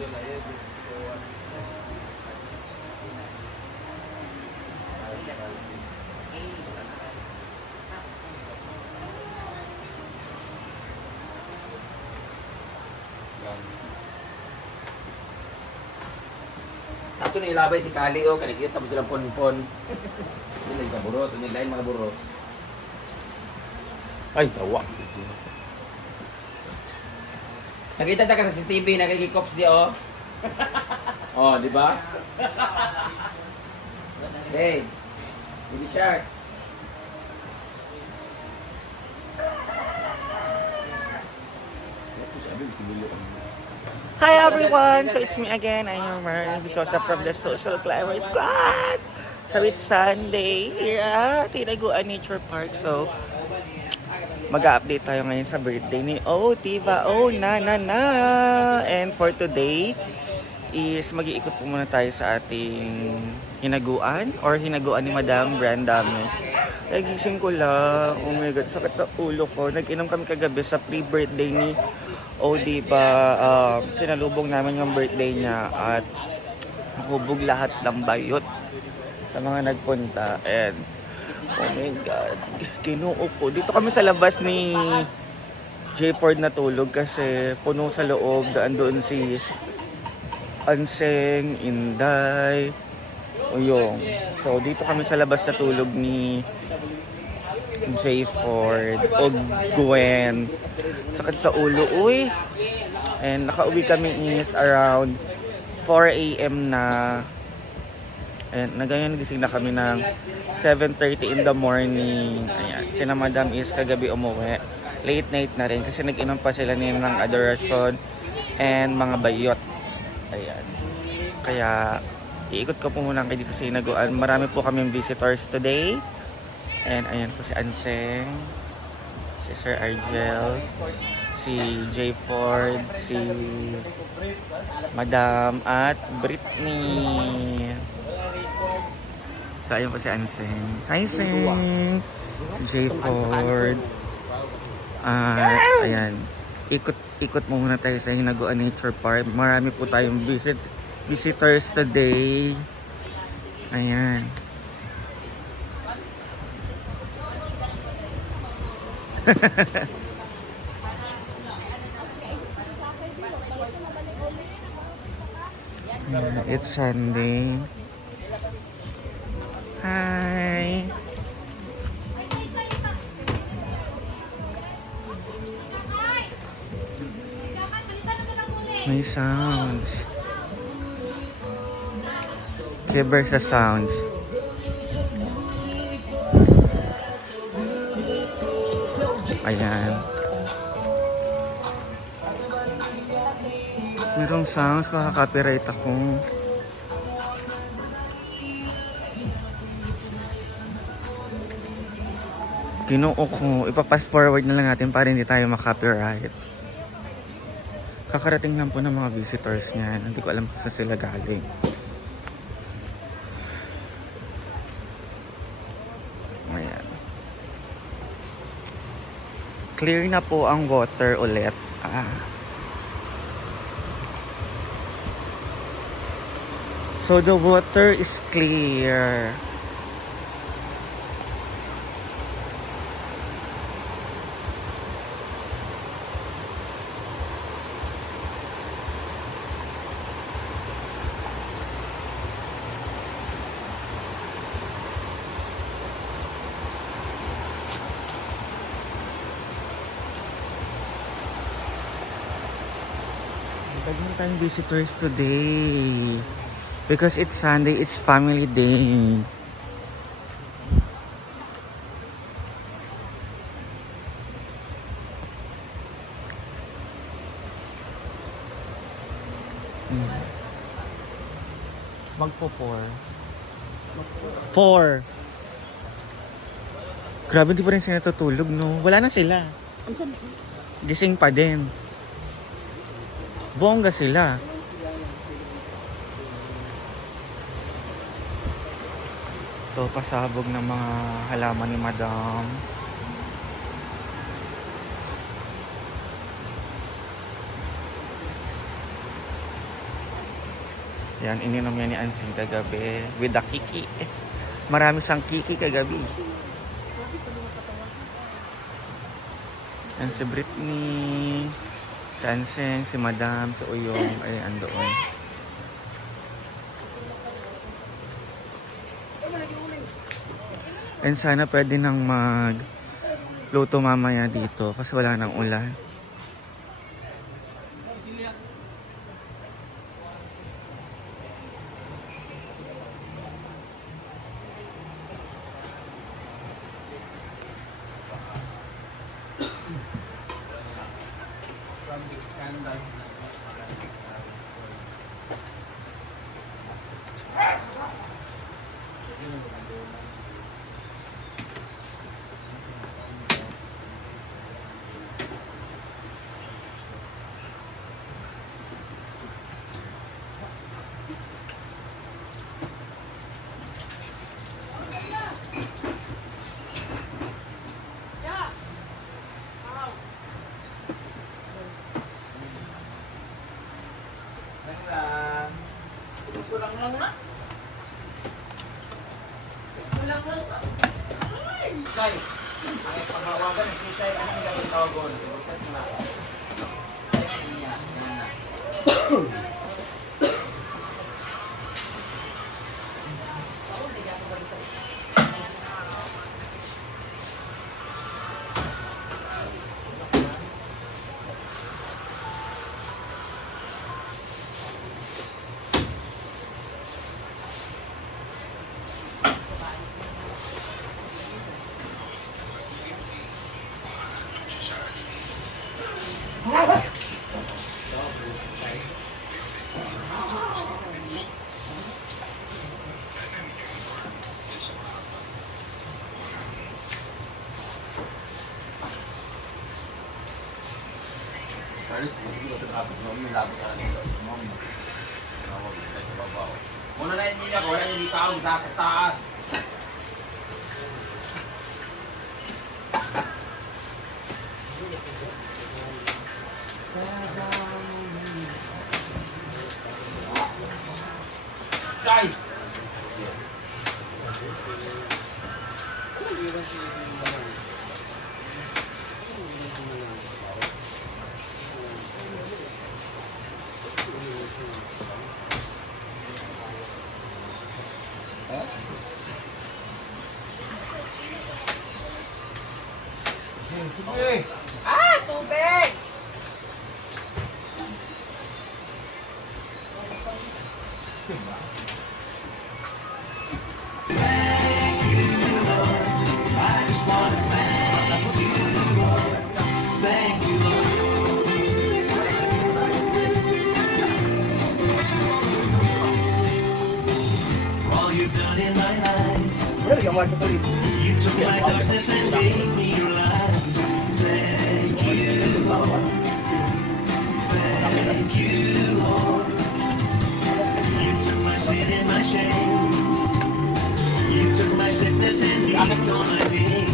Ito na ilabay si Kali o, kanikiyot tapos silang pon-pon. Hindi lagi ka buros, hindi lain mga buros. Ay, tawa. Nakita ta ka sa CCTV, nakikikops di o. Oh, di ba? Hey, baby shark. Hi everyone! So it's me again, I am Mary Bicosa from the Social Climber Squad! So it's Sunday here at Tinaguan Nature Park. So mag-update tayo ngayon sa birthday ni Diva na. And for today is mag-iikot po muna tayo sa ating hinaguan ni Madam Brenda. Nagising ko lang, oh my god, sakit na ulo ko. Nag-inom kami kagabi sa pre-birthday ni Diva. Sinalubong namin yung birthday niya at nakubog lahat ng bayot sa mga nagpunta. And oh my god, kinuupo ko. Dito kami sa labas ni J. Ford natulog kasi puno sa loob. Daan doon si Anseng, Inday, Uyong. So dito kami sa labas natulog ni J. Ford o Gwen. Sakit sa ulo, uy. And nakauwi kami is around 4 AM na. And nagayon gising na kami ng 7:30 in the morning. Ayan. Sina Madam is kagabi umuwi. Late night na rin kasi nag-inom pa sila ng adorasyon and mga bayot. Ayan. Kaya iikot ko po muna kayo dito sa hinaguan. Marami po kaming visitors today. And ayan po si Anseng, si Sir Argel, si J. Ford, si Madam at Britney. So ayan po si Anseng. Hi Seng! J. Ford. Ayan. Ikot muna tayo sa Hinaguan Nature Park. Marami po tayong visitors today. Ayan. It's Sunday. Hi. May sounds. Giver sa sounds. Ayan. Merong sounds, makaka-copyright ako. Kinuo ko, ipapass forward na lang natin para hindi tayo makaka-copyright. Kakarating lang po ng mga visitors niyan. Hindi ko alam kung saan sila galing. Ayan. Clear na po ang water ulit. So the water is clear. Dagdag tayong visitors today because it's Sunday, it's family day. Magpo 4. Grabe, di pa rin sila natutulog, no? Wala na sila. Gising pa din. Bongga sila. Ito, pasabog ng mga halaman ni Madam. Ayan, ininom yan ni Ansing kagabi with the kiki. Marami siyang kiki kagabi. Yan si Britney, si Ansing, si Madam, si Uyong, ay andoon. And sana pwede nang magluto mamaya dito kasi wala nang ulan. Say, ang paghawagan ng susay, anong dapat tawagon? Ilusat mo na. Ay, niya, yan na. Muna na yun niya, wala yung tao sa taas. Guys! Ah! Tubig! You took my darkness and gave me your light. Thank you, Lord. Thank you, Lord. You took my sin and my shame. You took my sickness and healed all my pain.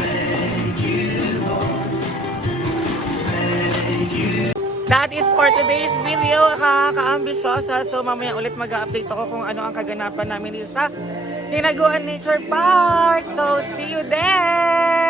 Thank you, Lord. Thank you. That is for today's video, ka-ambisyosa. So mamaya ulit mag-update ako kung ano ang kaganapan namin dito sa Tinaguan Nature Park. So see you there!